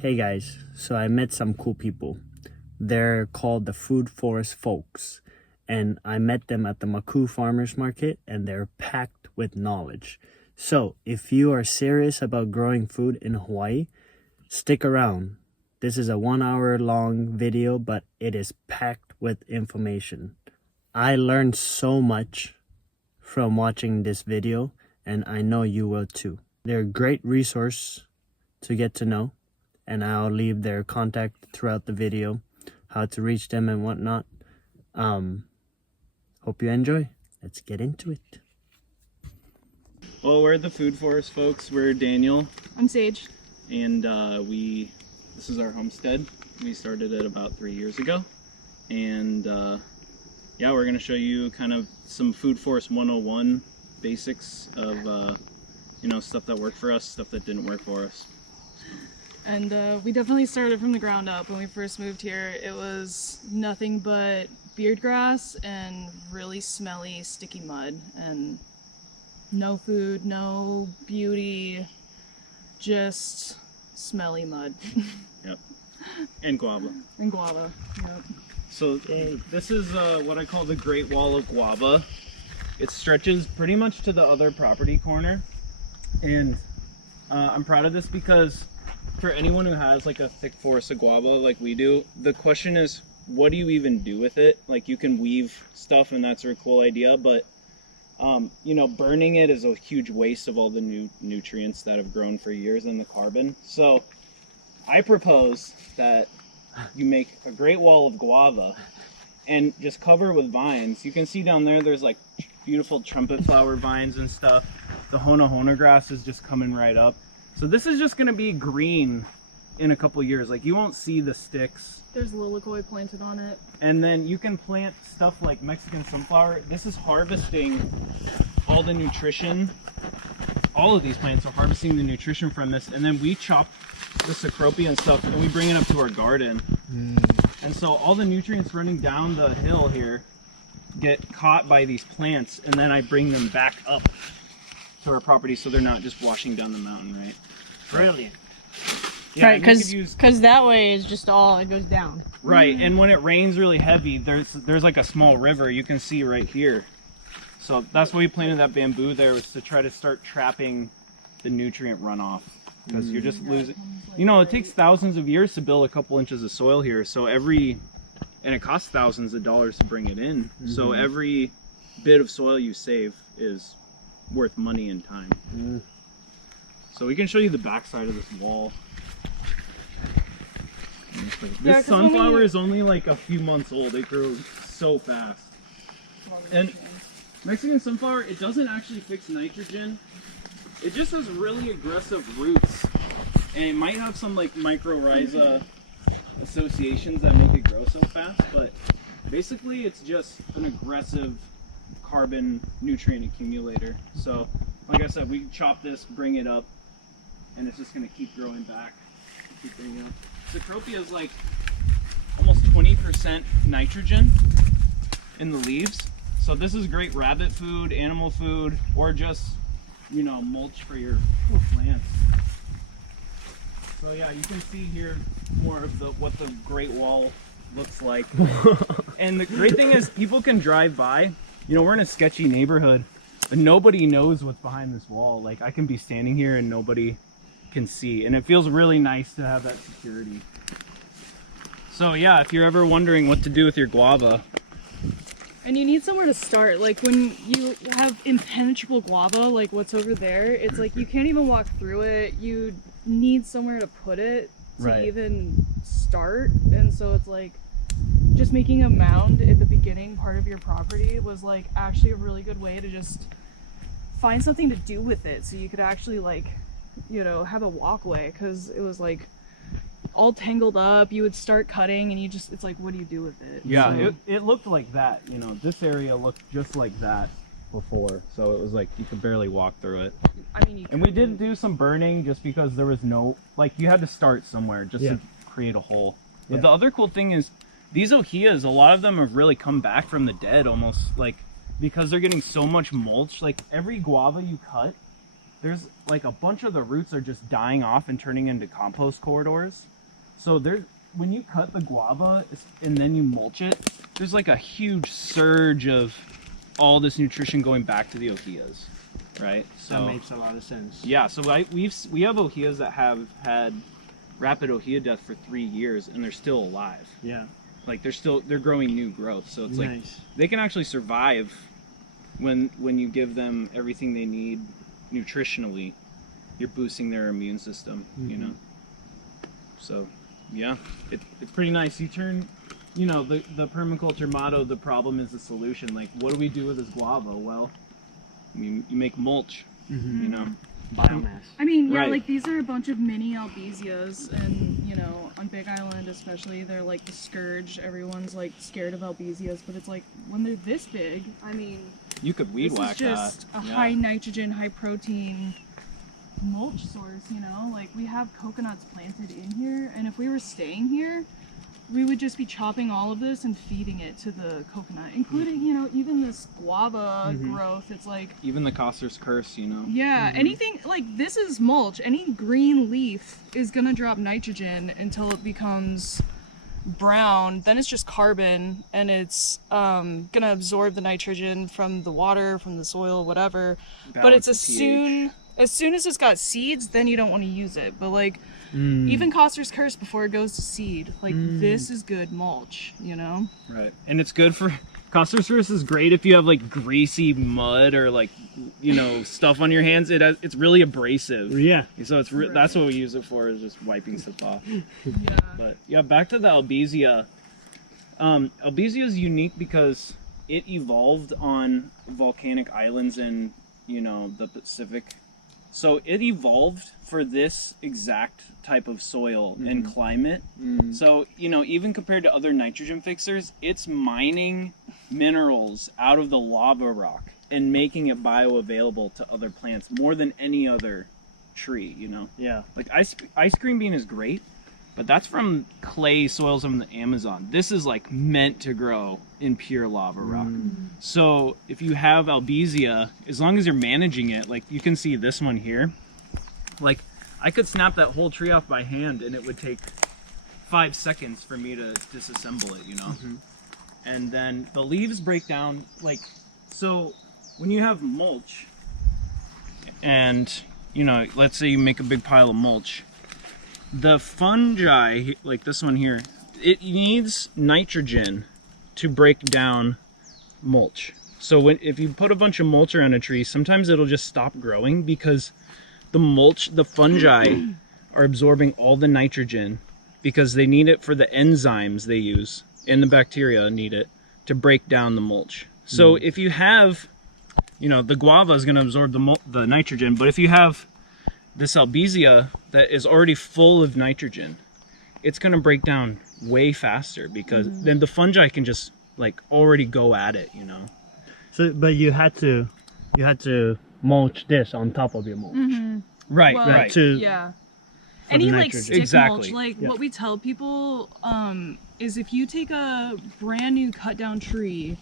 Hey guys, so I met some cool people. They're called the foodforestfolks, and I met them at the Makuu farmers market, and they're packed with knowledge. So if you are serious about growing food in Hawaii, stick around. This is a 1 hour long video, but it is packed with information. I learned so much from watching this video, and I know you will too. They're a great resource to get to know, and I'll leave their contact throughout the video, how to reach them and whatnot. Hope you enjoy. Let's get into it. Well, we're the Food Forest folks. We're Daniel. I'm Sage. And this is our homestead. We started it about 3 years ago. And yeah, we're gonna show you kind of some Food Forest 101 basics of stuff that worked for us, stuff that didn't work for us. And we definitely started from the ground up. When we first moved here, it was nothing but beard grass and really smelly, sticky mud. And no food, no beauty, just smelly mud. Yep. And guava. And guava, yep. So this is what I call the Great Wall of Guava. It stretches pretty much to the other property corner. And I'm proud of this because for anyone who has like a thick forest of guava like we do, the question is, what do you even do with it? Like, you can weave stuff and that's a cool idea, but burning it is a huge waste of all the new nutrients that have grown for years and the carbon. So I propose that you make a great wall of guava and just cover it with vines. You can see down there, there's like beautiful trumpet flower vines and stuff. The hona grass is just coming right up. So this is just gonna be green in a couple years. Like, you won't see the sticks. There's Liliko'i planted on it. And then you can plant stuff like Mexican sunflower. This is harvesting all the nutrition. All of these plants are harvesting the nutrition from this. And then we chop the cecropia and stuff and we bring it up to our garden. And so all the nutrients running down the hill here get caught by these plants, and then I bring them back up to our property so they're not just washing down the mountain, right? Brilliant. Yeah, right, because that way is just all, it goes down. Right, and when it rains really heavy, there's like a small river you can see right here. So that's why we planted that bamboo there, was to try to start trapping the nutrient runoff. Because you're just losing, it takes thousands of years to build a couple inches of soil here. So and it costs thousands of dollars to bring it in. So every bit of soil you save is worth money and time. So we can show you the backside of this wall. This sunflower is only like a few months old. It grows so fast. And Mexican sunflower, it doesn't actually fix nitrogen. It just has really aggressive roots. And it might have some like mycorrhiza associations that make it grow so fast, but basically it's just an aggressive carbon nutrient accumulator. So like I said, we chop this, bring it up, and it's just going to keep growing back, keep bringing it up. Cecropia is like almost 20% nitrogen in the leaves. So this is great rabbit food, animal food, or just, mulch for your plants. So yeah, you can see here more of what the Great Wall looks like. And the great thing is, people can drive by. We're in a sketchy neighborhood, and nobody knows what's behind this wall. Like, I can be standing here and nobody can see, and it feels really nice to have that security. So yeah, if you're ever wondering what to do with your guava, and you need somewhere to start. Like, when you have impenetrable guava, like what's over there, it's like you can't even walk through it. You need somewhere to put it to even start. And so it's like, just making a mound at the beginning part of your property was like actually a really good way to just find something to do with it, so you could actually like have a walkway, because it was like all tangled up. You would start cutting and it's like, what do you do with it? Yeah, so, it looked like that. This area looked just like that before, so it was like you could barely walk through it. I mean, and we did do some burning just because there was no, like, you had to start somewhere just to create a hole. But the other cool thing is, these ohias, a lot of them have really come back from the dead, almost, like, because they're getting so much mulch. Like, every guava you cut there's like a bunch of the roots are just dying off and turning into compost corridors. So when you cut the guava and then you mulch it, there's like a huge surge of all this nutrition going back to the ohias, right? So That makes a lot of sense. yeah, so we have ohias that have had rapid ohia death for 3 years and they're still alive. Yeah. Like they're growing new growth. So it's like Nice. they can actually survive when you give them everything they need nutritionally. You're boosting their immune system, you know. So yeah, it's pretty nice. You turn, you know, the permaculture motto, the problem is the solution. Like, what do we do with this guava? Well, you make mulch, you know. Biomass. I mean, yeah, Right. like these are a bunch of mini Albesias, and you know, on Big Island especially, they're like the scourge. Everyone's like scared of Albesias, but it's like when they're this big, I mean, You could weed this whack is just that. a Yeah. high nitrogen, high protein mulch source, you know? Like we have coconuts planted in here, and if we were staying here, we would just be chopping all of this and feeding it to the coconut, including, you know, even this guava growth. It's like, Even the Coster's curse, you know. yeah, anything like this is mulch. Any green leaf is gonna drop nitrogen until it becomes brown. Then it's just carbon, and it's gonna absorb the nitrogen from the water, from the soil, whatever. But it's Balance the pH. as soon as it's got seeds, then you don't want to use it. But like even Coster's curse before it goes to seed, like this is good mulch, you know? Right. And it's good for Coster's curse is great if you have like greasy mud or like, you know, stuff on your hands. It's really abrasive. Yeah. So that's what we use it for, is just wiping stuff off. Yeah. But yeah, back to the Albesia. Albesia is unique because it evolved on volcanic islands in, you know, the Pacific. So it evolved for this exact type of soil and climate. So, you know, even compared to other nitrogen fixers, it's mining minerals out of the lava rock and making it bioavailable to other plants more than any other tree, you know? Yeah. Like ice cream bean is great, but that's from clay soils from the Amazon. This is like meant to grow in pure lava rock. So if you have Albesia, as long as you're managing it, like you can see this one here, like I could snap that whole tree off by hand and it would take 5 seconds for me to disassemble it, you know? And then the leaves break down, like, so when you have mulch and, you know, let's say you make a big pile of mulch, the fungi, like this one here, it needs nitrogen to break down mulch. So if you put a bunch of mulch around a tree, sometimes it'll just stop growing because the fungi are absorbing all the nitrogen because they need it for the enzymes they use, and the bacteria need it to break down the mulch. So if you have, you know, the guava is going to absorb the nitrogen, but if you have this Albesia that is already full of nitrogen, it's going to break down way faster because then the fungi can just like already go at it, you know. So, but you had to mulch this on top of your mulch. Right, Well, right. Yeah. Any the like nitrogen. stick Exactly. mulch, like Yeah. what we tell people is if you take a brand new cut down tree,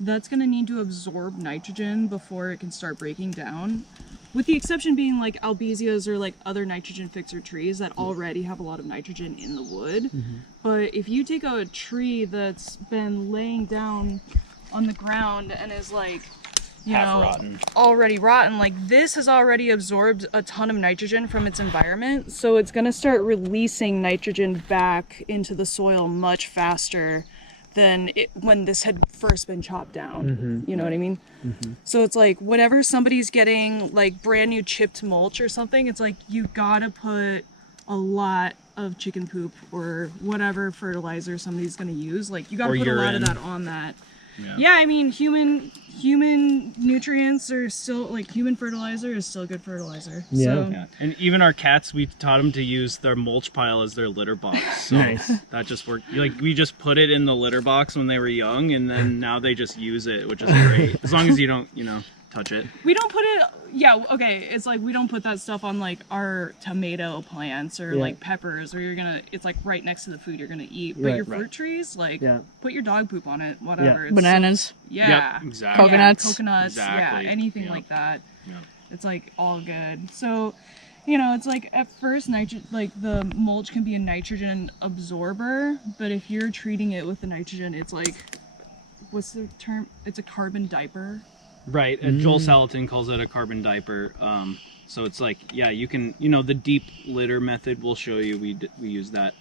that's gonna need to absorb nitrogen before it can start breaking down. With the exception being like Albesias or like other nitrogen fixer trees that already have a lot of nitrogen in the wood. But if you take a tree that's been laying down on the ground and is like, you Half know, rotten. already rotten, like this has already absorbed a ton of nitrogen from its environment, so it's going to start releasing nitrogen back into the soil much faster than when this had first been chopped down. You know what I mean? So it's like whenever somebody's getting like brand new chipped mulch or something, it's like you gotta put a lot of chicken poop or whatever fertilizer somebody's gonna use, like you gotta Or put a lot of urine. that on that. Yeah, I mean, human nutrients are still, like, human fertilizer is still good fertilizer. Yeah. So, Yeah. And even our cats, we taught them to use their mulch pile as their litter box. So Nice. that just worked. Like we just put it in the litter box when they were young, and then now they just use it, which is great. As long as you don't, you know, touch it. we don't put it, yeah, okay, it's like we don't put that stuff on, like, our tomato plants or, Yeah. like, peppers, or it's, like, right next to the food you're gonna eat. But Right. your fruit trees, like, Yeah. put your dog poop on it, whatever. It's Bananas. yeah. Yep, exactly. Coconuts. Coconuts, Exactly. yeah, anything Yep. like that. Yep. It's like all good. So, you know, it's like at first the mulch can be a nitrogen absorber, but if you're treating it with the nitrogen, it's like, what's the term? It's a carbon diaper. Right. Joel Salatin calls it a carbon diaper. So it's like, yeah, you can, you know, the deep litter method will show you. We use that.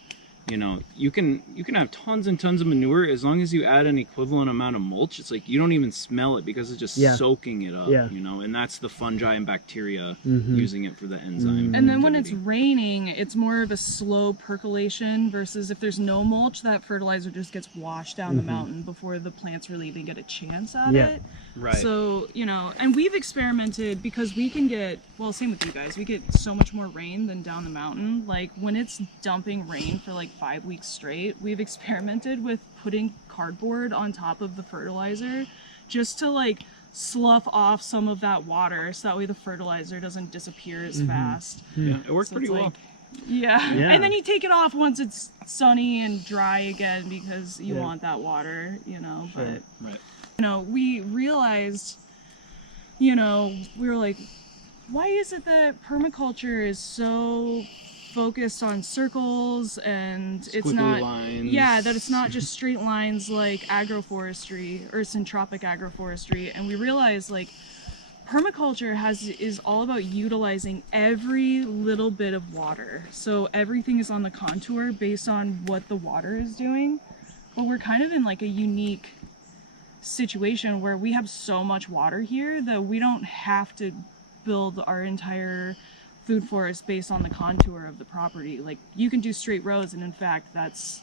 You know, you can have tons and tons of manure as long as you add an equivalent amount of mulch. It's like you don't even smell it because it's just soaking it up, you know, and that's the fungi and bacteria using it for the enzyme. And then when it's raining, it's more of a slow percolation versus if there's no mulch, that fertilizer just gets washed down the mountain before the plants really even get a chance at it. Right. So, you know, and we've experimented because we can get, well, same with you guys, we get so much more rain than down the mountain. Like when it's dumping rain for like 5 weeks straight, we've experimented with putting cardboard on top of the fertilizer just to like slough off some of that water so that way the fertilizer doesn't disappear as fast. Yeah, it worked pretty well. Yeah. And then you take it off once it's sunny and dry again because you want that water, you know, but you know, we realized, you know, we were like, why is it that permaculture is so focused on circles and Squiggly it's not lines. that it's not just straight lines like agroforestry or syntropic agroforestry? And we realized like permaculture is all about utilizing every little bit of water. So everything is on the contour based on what the water is doing. But we're kind of in like a unique situation where we have so much water here that we don't have to build our entire food forest based on the contour of the property. Like you can do straight rows, and in fact that's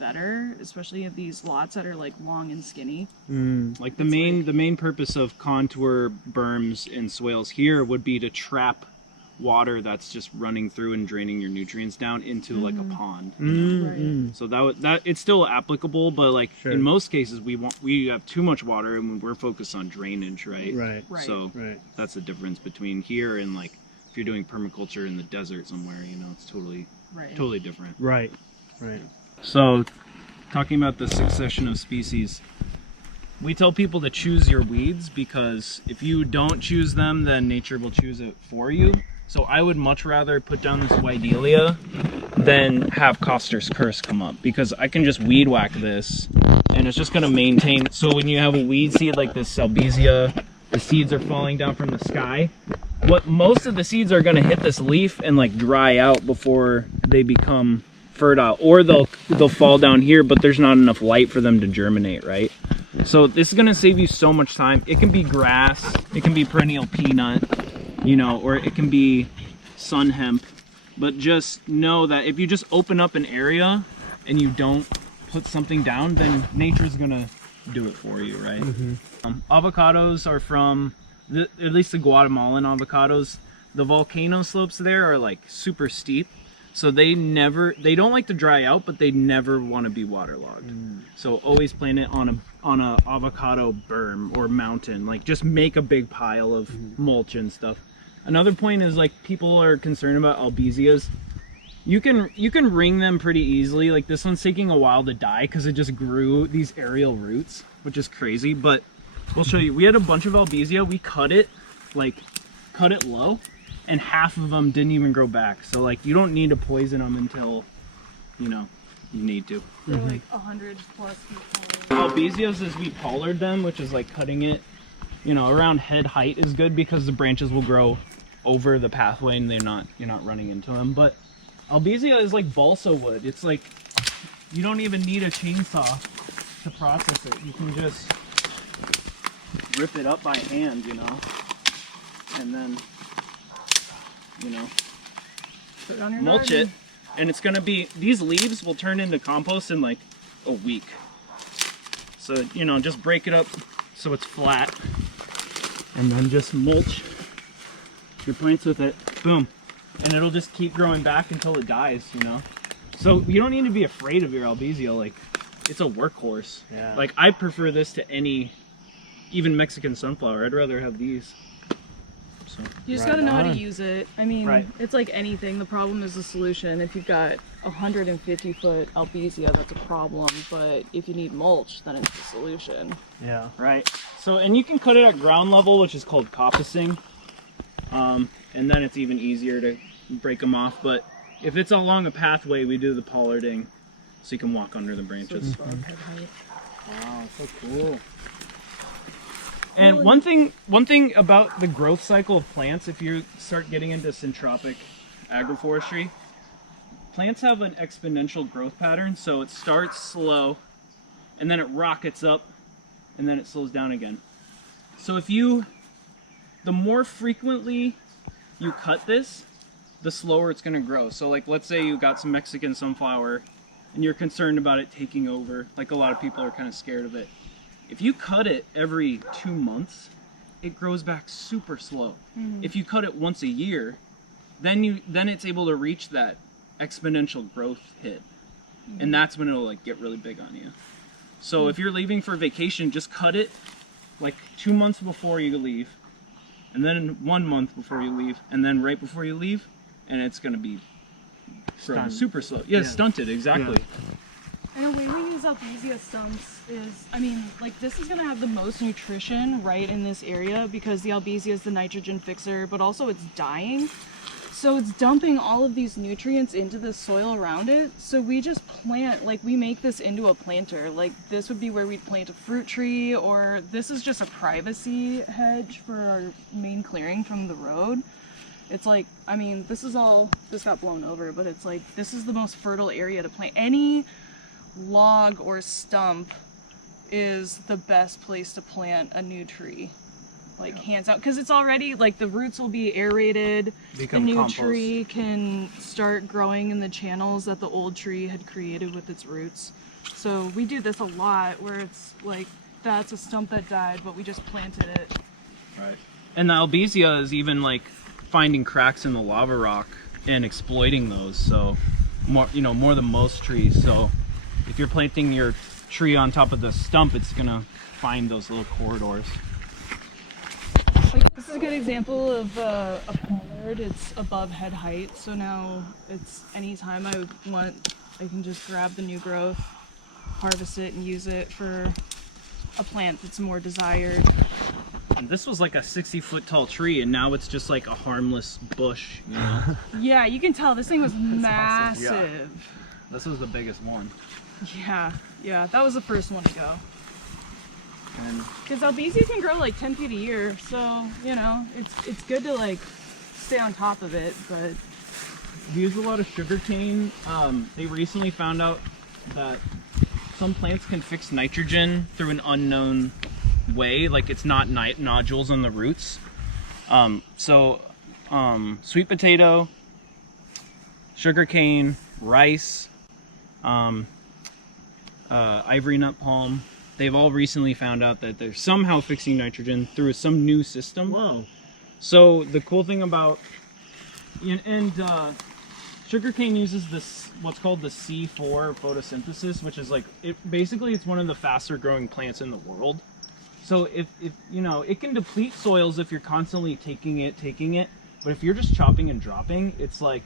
better, especially of these lots that are like long and skinny. Like the main purpose of contour berms and swales here would be to trap water that's just running through and draining your nutrients down into like a pond. So that it's still applicable, but like in most cases we have too much water and we're focused on drainage, right? So that's the difference between here and like if you're doing permaculture in the desert somewhere, you know, it's totally different. Right. So talking about the succession of species, we tell people to choose your weeds because if you don't choose them, then nature will choose it for you. So I would much rather put down this Widelia than have Coster's Curse come up, because I can just weed whack this and it's just going to maintain. So when you have a weed seed like this Albesia, the seeds are falling down from the sky. What most of the seeds are going to hit this leaf and like dry out before they become fertile, or they'll fall down here, but there's not enough light for them to germinate, right? So this is going to save you so much time. It can be grass, it can be perennial peanut, you know, or it can be sun hemp, but just know that if you just open up an area and you don't put something down, then nature's gonna do it for you, right? Avocados are from at least the Guatemalan avocados. The volcano slopes there are like super steep, so they don't like to dry out, but they never want to be waterlogged. So always plant it on a avocado berm or mountain. Like just make a big pile of mulch and stuff. Another point is like people are concerned about Albesias. You can ring them pretty easily. Like this one's taking a while to die because it just grew these aerial roots, which is crazy. But we'll show you. We had a bunch of Albesia. We cut it low, and half of them didn't even grow back. So like you don't need to poison them until, you know, you need to. They're like 100 plus feet tall. Albesias, as we pollard them, which is like cutting it, you know, around head height is good because the branches will grow over the pathway and you're not running into them. But Albesia is like balsa wood. It's like you don't even need a chainsaw to process it. You can just rip it up by hand, you know, and then, you know, Put it on your mulch garden. it, and it's gonna be, these leaves will turn into compost in like a week. So, you know, just break it up so it's flat, and then just mulch your plants with it. Boom. And it'll just keep growing back until it dies, you know? So you don't need to be afraid of your Albesia. Like, it's a workhorse. Yeah. Like, I prefer this to any, even Mexican sunflower. I'd rather have these. So. You just Right gotta know how to on. use it. I mean, it's like anything. The problem is the solution. If you've got 150-foot Albesia, that's a problem. But if you need mulch, then it's the solution. Yeah. Right. So, and you can cut it at ground level, which is called coppicing. And then it's even easier to break them off. But if it's along a pathway, we do the pollarding so you can walk under the branches. Wow, so cool. And one thing about the growth cycle of plants, if you start getting into syntropic agroforestry, plants have an exponential growth pattern. So it starts slow, and then it rockets up, and then it slows down again. So the more frequently you cut this, the slower it's going to grow. So like, let's say you got some Mexican sunflower and you're concerned about it taking over, like a lot of people are kind of scared of it. If you cut it every 2 months, it grows back super slow. If you cut it once a year, then it's able to reach that exponential growth hit. And that's when it'll like get really big on you. So if you're leaving for vacation, just cut it like 2 months before you leave, and then 1 month before you leave, and then right before you leave, and it's going to be super slow. Yeah, stunted, exactly. Yeah. And the way we use Albesia stumps is, I mean, like this is going to have the most nutrition right in this area because the Albesia is the nitrogen fixer, but also it's dying. So it's dumping all of these nutrients into the soil around it. So we just plant, like we make this into a planter. Like this would be where we'd plant a fruit tree, or this is just a privacy hedge for our main clearing from the road. It's like, I mean, this got blown over, but it's like, this is the most fertile area to plant. Any log or stump is the best place to plant a new tree. Like hands out, because it's already like the roots will be aerated. The new tree can start growing in the channels that the old tree had created with its roots. So we do this a lot where it's like that's a stump that died, but we just planted it. Right. And the Albesia is even like finding cracks in the lava rock and exploiting those. So more than most trees. So if you're planting your tree on top of the stump, it's gonna find those little corridors. Like, this is a good example of a pollard. It's above head height, so now it's anytime I want, I can just grab the new growth, harvest it, and use it for a plant that's more desired. And this was like a 60-foot tall tree, and now it's just like a harmless bush, you know? Yeah, you can tell this thing was massive. Awesome. Yeah. This was the biggest one. Yeah, that was the first one to go. Because Albesia can grow like 10 feet a year, so it's good to like stay on top of it. But we use a lot of sugarcane. They recently found out that some plants can fix nitrogen through an unknown way, like it's not nodules on the roots. Sweet potato, sugarcane, rice, ivory nut palm. They've all recently found out that they're somehow fixing nitrogen through some new system. Whoa. So the cool thing about, sugarcane uses this, what's called the C4 photosynthesis, which is like, it's one of the faster growing plants in the world. So if it can deplete soils if you're constantly taking it, but if you're just chopping and dropping, it's like,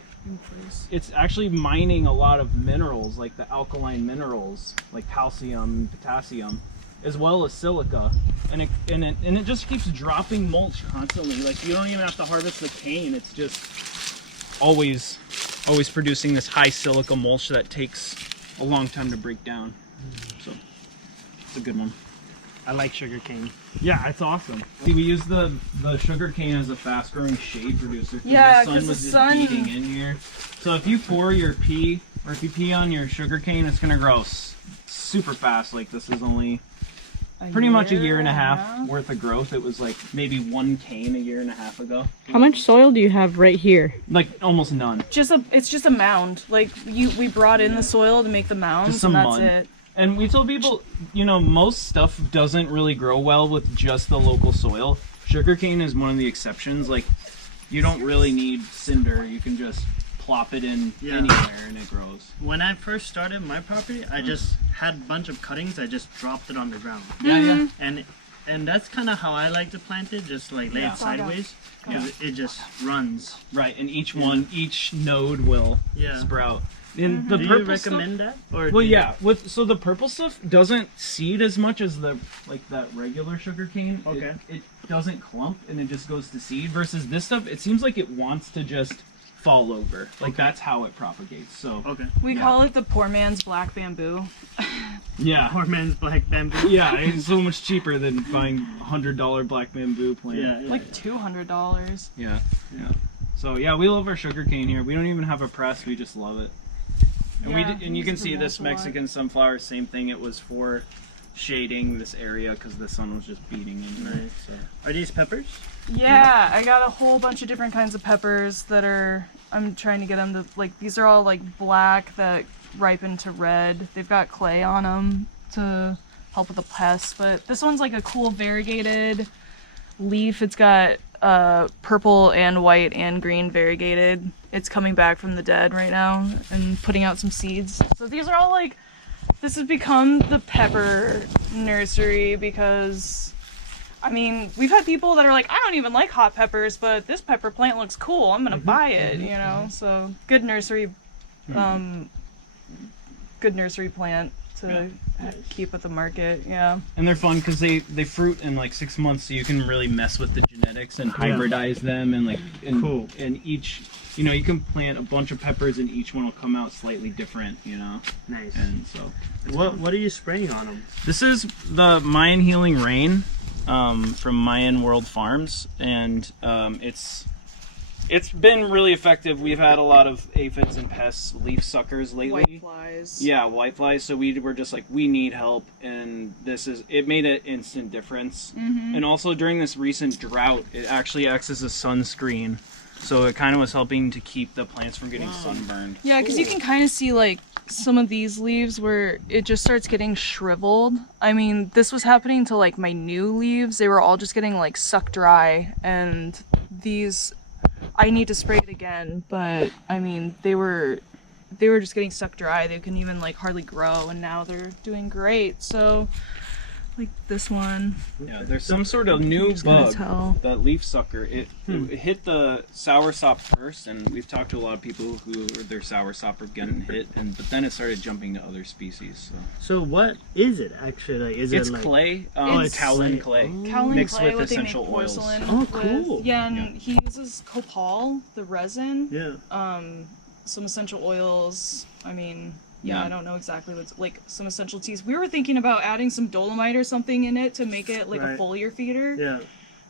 it's actually mining a lot of minerals, like the alkaline minerals, like calcium, potassium, as well as silica, and it just keeps dropping mulch constantly. Like you don't even have to harvest the cane; it's just always producing this high silica mulch that takes a long time to break down. So it's a good one. I like sugarcane. Yeah, it's awesome. See, we use the sugarcane as a fast-growing shade producer. Yeah, because the sun was just beating in here. So if you pour your pea, or if you pea on your sugarcane, it's gonna grow super fast. Like this is only pretty much a year and a half worth of growth. It was like maybe one cane a year and a half ago. How much soil do you have right here? Like almost none. It's just a mound. Like we brought in the soil to make the mounds, just some and that's mud. it. And we told people, most stuff doesn't really grow well with just the local soil. Sugarcane is one of the exceptions. Like, you don't really need cinder. You can just plop it in anywhere and it grows. When I first started my property, I just had a bunch of cuttings. I just dropped it on the ground. Yeah. And that's kind of how I like to plant it, just like lay it sideways. Because it just runs. Right, and each node will sprout. And the Do purple you recommend that? Or Well, do you- yeah. So the purple stuff doesn't seed as much as the that regular sugarcane. Okay. It doesn't clump and it just goes to seed. Versus this stuff, it seems like it wants to just fall over. Like that's how it propagates. So Okay. We call it the poor man's black bamboo. yeah, Poor man's black bamboo. yeah. It's so much cheaper than buying $100 black bamboo plant. Yeah. Like $200. Yeah. Yeah. So yeah, we love our sugarcane here. We don't even have a press. We just love it. And Yeah, and you we can use see the this mulch a lot. Mexican sunflower, same thing. It was for shading this area because the sun was just beating into it. Nice. So. Are these peppers? Yeah, I got a whole bunch of different kinds of peppers that are, I'm trying to get them to, like, these are all like black that ripen to red. They've got clay on them to help with the pests, but this one's like a cool variegated leaf. It's got purple and white and green variegated. It's coming back from the dead right now and putting out some seeds. So these are all like, this has become the pepper nursery because, I mean, we've had people that are like, I don't even like hot peppers, but this pepper plant looks cool. I'm gonna buy it, you know. So good nursery plant to keep with the market. Yeah. And they're fun because they fruit in like 6 months, so you can really mess with the genetics and hybridize them and Cool. And each, you know, you can plant a bunch of peppers and each one will come out slightly different, you know. Nice. And so What are you spraying on them? this is the Mayan Healing Rain from Mayan World Farms, and it's been really effective. We've had a lot of aphids and pests, leaf suckers lately. Whiteflies. Yeah, whiteflies. So we were just like, we need help, and it made an instant difference. Mm-hmm. And also during this recent drought, it actually acts as a sunscreen, so it kind of was helping to keep the plants from getting sunburned. Yeah, because you can kind of see like some of these leaves where it just starts getting shriveled. I mean, this was happening to like my new leaves. They were all just getting like sucked dry, and these, I need to spray it again, but I mean, they were just getting sucked dry. They couldn't even like hardly grow, and now they're doing great. So like this one, Yeah, there's some sort of new gonna bug, tell. that leaf sucker. It hit the soursop first, and we've talked to a lot of people who their soursop are getting hit, but then it started jumping to other species. So So what is it actually? Like, is it's it like clay, It's kaolin clay. clay. Kaolin Mixed clay, with what they make essential oils. porcelain Oh, cool. with. Yeah, and Yeah. he uses copal, the resin. Yeah. Some essential oils. I mean, yeah, Yeah. I don't know exactly what's like some essential teas. We were thinking about adding some dolomite or something in it to make it like Right. a foliar feeder. Yeah.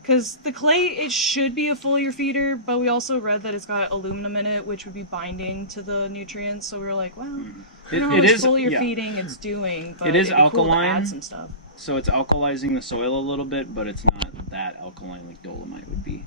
Because the clay, it should be a foliar feeder, but we also read that it's got aluminum in it, which would be binding to the nutrients. So we were like, well, I don't know how It much is foliar yeah. feeding it's doing, but It is it'd be cool to alkaline. add some stuff. So it's alkalizing the soil a little bit, but it's not that alkaline like dolomite would be.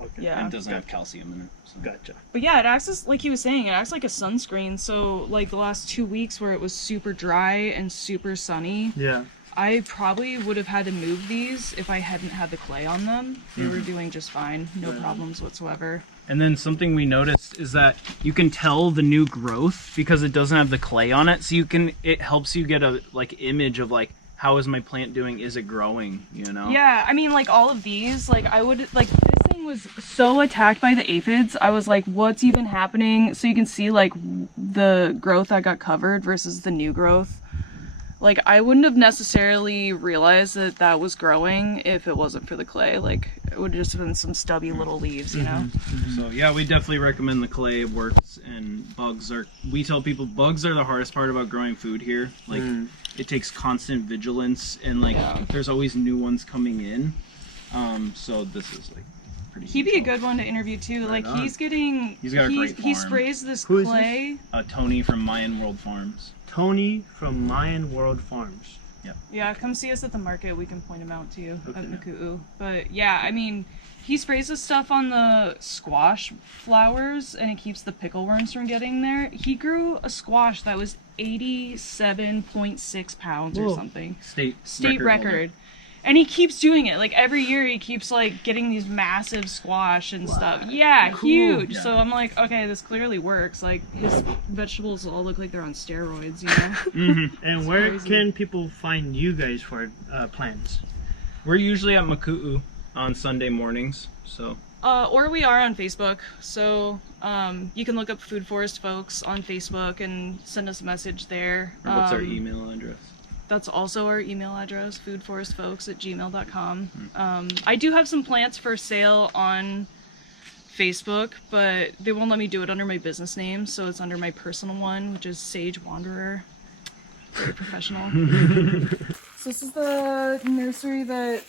Okay. Yeah. And it doesn't have calcium in it. So. Gotcha. But yeah, it acts as, like he was saying, it acts like a sunscreen. So like the last 2 weeks where it was super dry and super sunny, Yeah. I probably would have had to move these if I hadn't had the clay on them. They were doing just fine, no problems whatsoever. And then something we noticed is that you can tell the new growth because it doesn't have the clay on it. So it helps you get a like image of like, how is my plant doing? Is it growing? You know? Yeah, I mean, like all of these, like I would, like this thing was so attacked by the aphids. I was like, what's even happening? So you can see like the growth that got covered versus the new growth. Like I wouldn't have necessarily realized that that was growing if it wasn't for the clay. Like it would have just been some stubby little leaves, you know? So yeah, we definitely recommend the clay. It works, and we tell people bugs are the hardest part about growing food here. Like it takes constant vigilance, and like there's always new ones coming in. So this is like pretty. He'd be a neutral. good one to interview too. Right Like on. he's getting, He's got a great he farm. sprays this Who is clay. Tony from Mayan World Farms. Tony from Mayan World Farms. Yeah, come see us at the market. We can point him out to you Okay. at Makuu. But yeah, I mean, he sprays this stuff on the squash flowers and it keeps the pickle worms from getting there. He grew a squash that was 87.6 pounds or Whoa. something. State State holder. record. And he keeps doing it. Like every year he keeps like getting these massive squash and stuff. Yeah, Cool. huge. Yeah. So I'm like, okay, this clearly works. Like his vegetables all look like they're on steroids, you know? And where crazy. can people find you guys for plants? We're usually at Makuu on Sunday mornings. So Or we are on Facebook, so you can look up Food Forest Folks on Facebook and send us a message there. Or what's our email address? That's also our email address, foodforestfolks@gmail.com. I do have some plants for sale on Facebook, but they won't let me do it under my business name, so it's under my personal one, which is Sage Wanderer. Very professional. So this is the nursery that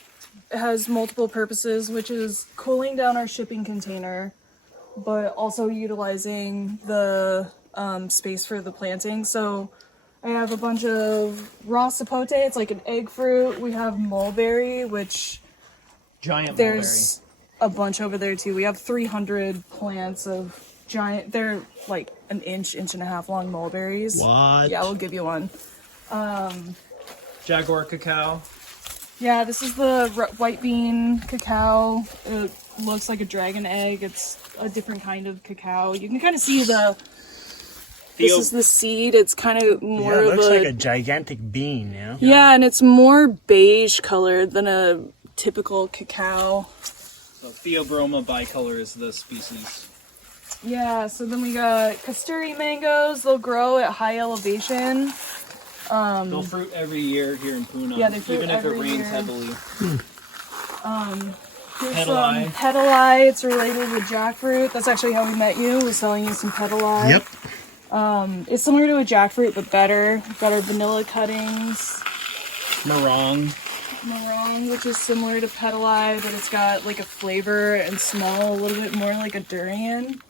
has multiple purposes, which is cooling down our shipping container, but also utilizing the space for the planting. So I have a bunch of raw sapote, it's like an egg fruit. We have mulberry, which there's a bunch over there too. We have 300 plants of giant, they're like an inch and a half long mulberries. What? Yeah, we'll give you one. Jaguar cacao. Yeah, this is the white bean cacao. It looks like a dragon egg. It's a different kind of cacao. You can kind of see this is the seed. It's kind of more Yeah, it of looks like a gigantic bean, yeah? Yeah, and it's more beige colored than a typical cacao. So Theobroma bicolor is the species. Yeah, so then we got Kasturi mangoes. They'll grow at high elevation. They'll fruit every year here in Puna, Yeah, they fruit even if it every rains year. heavily. Here's Petali. some petali. It's related with jackfruit. That's actually how we met you. Was selling you some petali. Yep. It's similar to a jackfruit, but better. We've got our vanilla cuttings. Meringue. Meringue, which is similar to petali, but it's got like a flavor and smell a little bit more like a durian.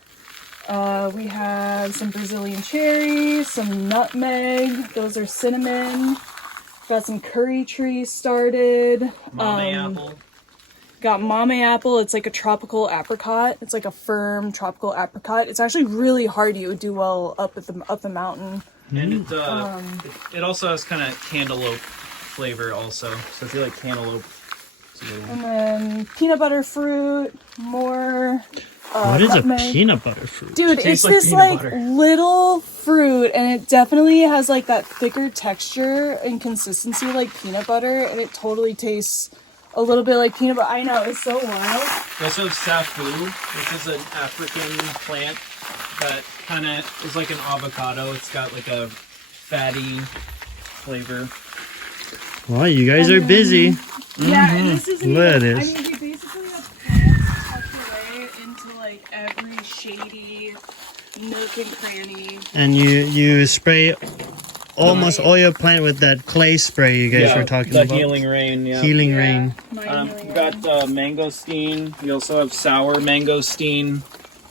We have some Brazilian cherry, some nutmeg. Those are cinnamon. Got some curry trees started. Mame apple. Got mame apple. It's like a tropical apricot. It's like a firm tropical apricot. It's actually really hardy. It would do well up the mountain. And it also has kind of cantaloupe flavor also. So if you like cantaloupe. It's a good one. And then peanut butter fruit. More. What is nutmeg. a peanut butter fruit? Dude, Tastes it's like this peanut like butter. little fruit, and it definitely has like that thicker texture and consistency like peanut butter, and it totally tastes a little bit like peanut butter. I know, it's so wild. We also have safu, which is an African plant that kind of is like an avocado. It's got like a fatty flavor. Well, you guys are busy. Yeah, and this isn't Look at even, this. I mean, we basically have plants tucked away into like every shady nook and cranny. And you spray almost all your plant with that clay spray you guys were talking the about. healing rain. Yeah. Healing rain. My We got mangosteen. We also have sour mangosteen,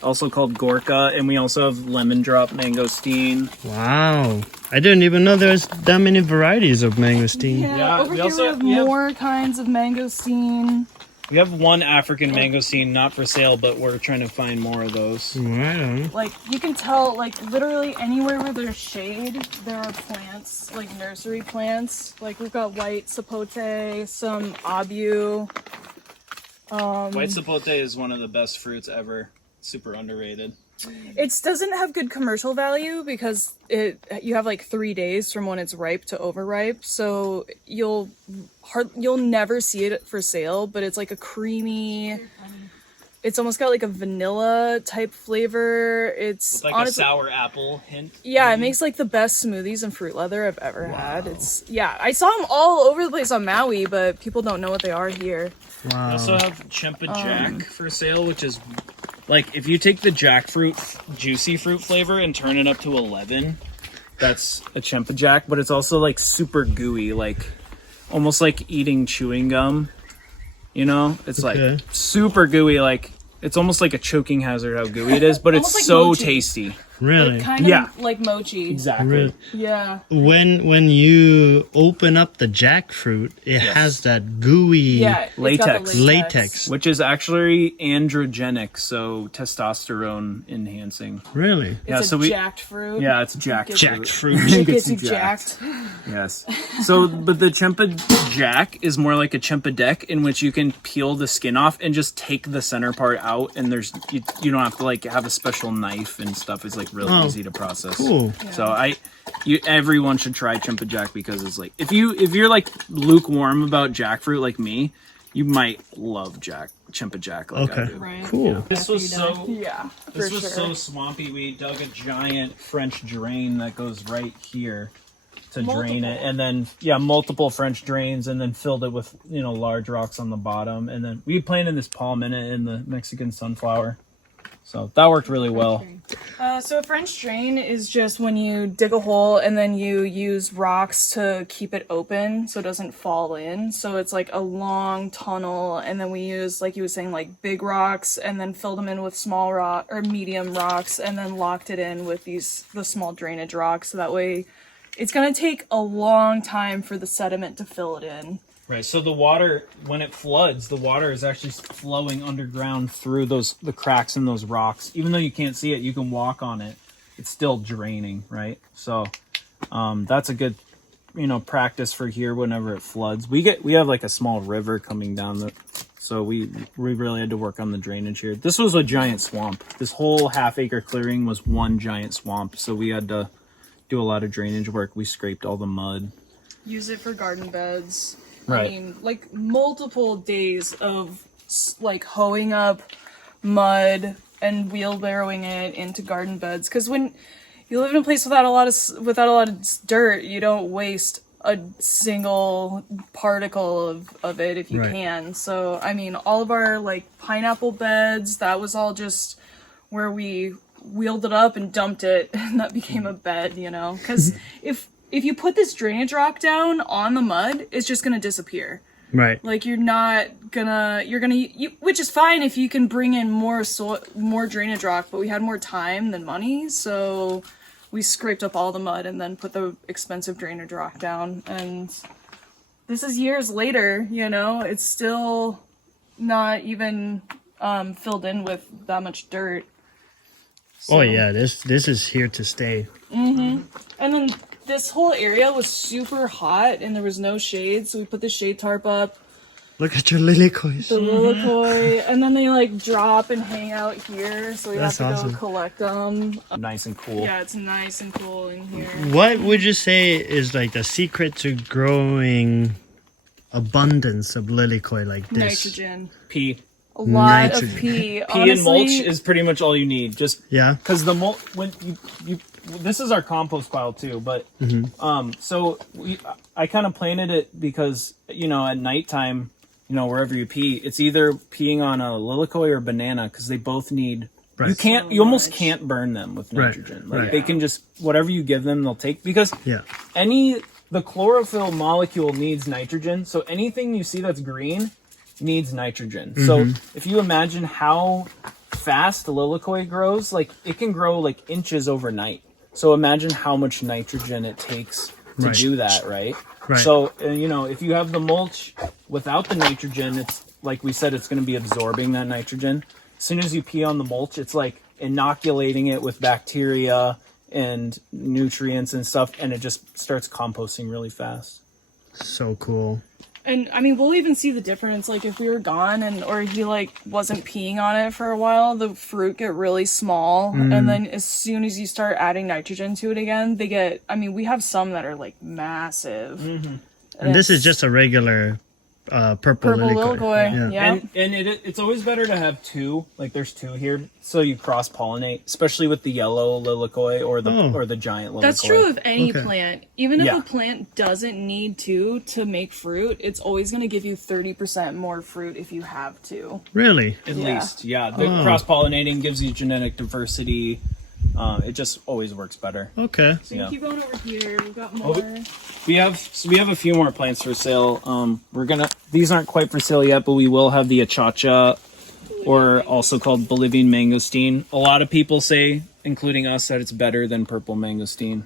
also called gorka, and we also have lemon drop mangosteen. Wow. I didn't even know there's that many varieties of mangosteen. Yeah, Yeah, over we here also we have we have- more kinds of mangosteen. We have one African mangosteen, not for sale, but we're trying to find more of those. Right on. Like, you can tell, like, literally anywhere where there's shade, there are plants, like nursery plants. Like, we've got white sapote, some abu. White sapote is one of the best fruits ever. Super underrated. It doesn't have good commercial value because you have like 3 days from when it's ripe to overripe, so you'll never see it for sale. But it's like a creamy. It's almost got like a vanilla type flavor. It's With like honestly, a sour apple hint. yeah, it makes like the best smoothies and fruit leather I've ever had. I saw them all over the place on Maui, but people don't know what they are here. We Wow. also have Chempa Jack for sale, which is like if you take the jackfruit juicy fruit flavor and turn it up to 11, that's a Chempa Jack, but it's also like super gooey, like almost like eating chewing gum. You know, it's Okay. like super gooey, like it's almost like a choking hazard how gooey it is, but it's Almost like so mochi. tasty. Really? Like, kind of Yeah. like mochi. Exactly. Really? Yeah. When you open up the jackfruit, it has that gooey Yeah. it's got the Latex. latex. Which is actually androgenic, so testosterone enhancing. Really? Yeah, It's so a we jacked fruit. yeah, it's jacked Jacked fruit. fruit. It gets you jacked. jacked. Yes. So, but the Chempa Jack is more like a Chempa Deck in which you can peel the skin off and just take the center part out, and there's you don't have to like have a special knife and stuff. It's like really easy to process. Cool. So everyone should try Chempa Jack because it's like if you're like lukewarm about jackfruit like me, you might love chimpajack like I do. Right. Cool. This was so Yeah, this for was sure. so swampy. We dug a giant French drain that goes right here to drain it, and then multiple French drains, and then filled it with large rocks on the bottom, and then we planted this palm in it in the Mexican sunflower. So that worked really well. So a French drain is just when you dig a hole and then you use rocks to keep it open so it doesn't fall in. So it's like a long tunnel, and then we use, like you were saying, like big rocks, and then filled them in with small rock or medium rocks, and then locked it in with the small drainage rocks. So that way it's going to take a long time for the sediment to fill it in. Right, so the water, when it floods, the water is actually flowing underground through the cracks in those rocks. Even though you can't see it, you can walk on it. It's still draining, right? So that's a good, practice for here whenever it floods. We have like a small river coming down, so we really had to work on the drainage here. This was a giant swamp. This whole half-acre clearing was one giant swamp, so we had to do a lot of drainage work. We scraped all the mud. Use it for garden beds. Right. I mean, like multiple days of like hoeing up mud and wheelbarrowing it into garden beds. Because when you live in a place without a lot of dirt, you don't waste a single particle of it if you can. So I mean, all of our like pineapple beds, that was all just where we wheeled it up and dumped it, and that became a bed. Because if you put this drainage rock down on the mud, it's just gonna disappear. Right. Like you're gonna which is fine if you can bring in more drainage rock, but we had more time than money, so we scraped up all the mud and then put the expensive drainage rock down. And this is years later, it's still not even filled in with that much dirt. So. Oh yeah, this is here to stay. And then this whole area was super hot and there was no shade, so we put the shade tarp up. Look at your Liliko'is. The Liliko'i, and then they like drop and hang out here, so we That's have to awesome. go collect them. Nice and cool. Yeah, it's nice and cool in here. What would you say is like the secret to growing abundance of Liliko'i like this? Nitrogen. Pee. A lot Nitrogen. of pee. Pee and mulch is pretty much all you need. Just because the mulch, when you this is our compost pile too, but so I kind of planted it because at nighttime, wherever you pee, it's either peeing on a Liliko'i or banana because they both need. Right. You almost can't burn them with nitrogen. Like they can just whatever you give them, they'll take because the chlorophyll molecule needs nitrogen. So anything you see that's green needs nitrogen. So if you imagine how fast the Liliko'i grows, like it can grow like inches overnight. So imagine how much nitrogen it takes to do that, right? So, if you have the mulch without the nitrogen, it's like we said, it's going to be absorbing that nitrogen. As soon as you pee on the mulch, it's like inoculating it with bacteria and nutrients and stuff, and it just starts composting really fast. So cool. And I mean, we'll even see the difference. Like if we were gone or he like wasn't peeing on it for a while, the fruit get really small. And then as soon as you start adding nitrogen to it again, they get, we have some that are like massive. And this is just a regular purple Liliko'i. Yeah. And it's always better to have two, like there's two here, so you cross pollinate, especially with the yellow Liliko'i or the giant Liliko'i. That's true of any plant. Even if a plant doesn't need to make fruit, it's always going to give you 30% more fruit if you have to. Really? At least, yeah. The cross pollinating gives you genetic diversity. It just always works better. Okay. So you keep going over here. We've got more. We have a few more plants for sale. These aren't quite for sale yet, but we will have the achacha, or also called Bolivian mangosteen. A lot of people say, including us, that it's better than purple mangosteen.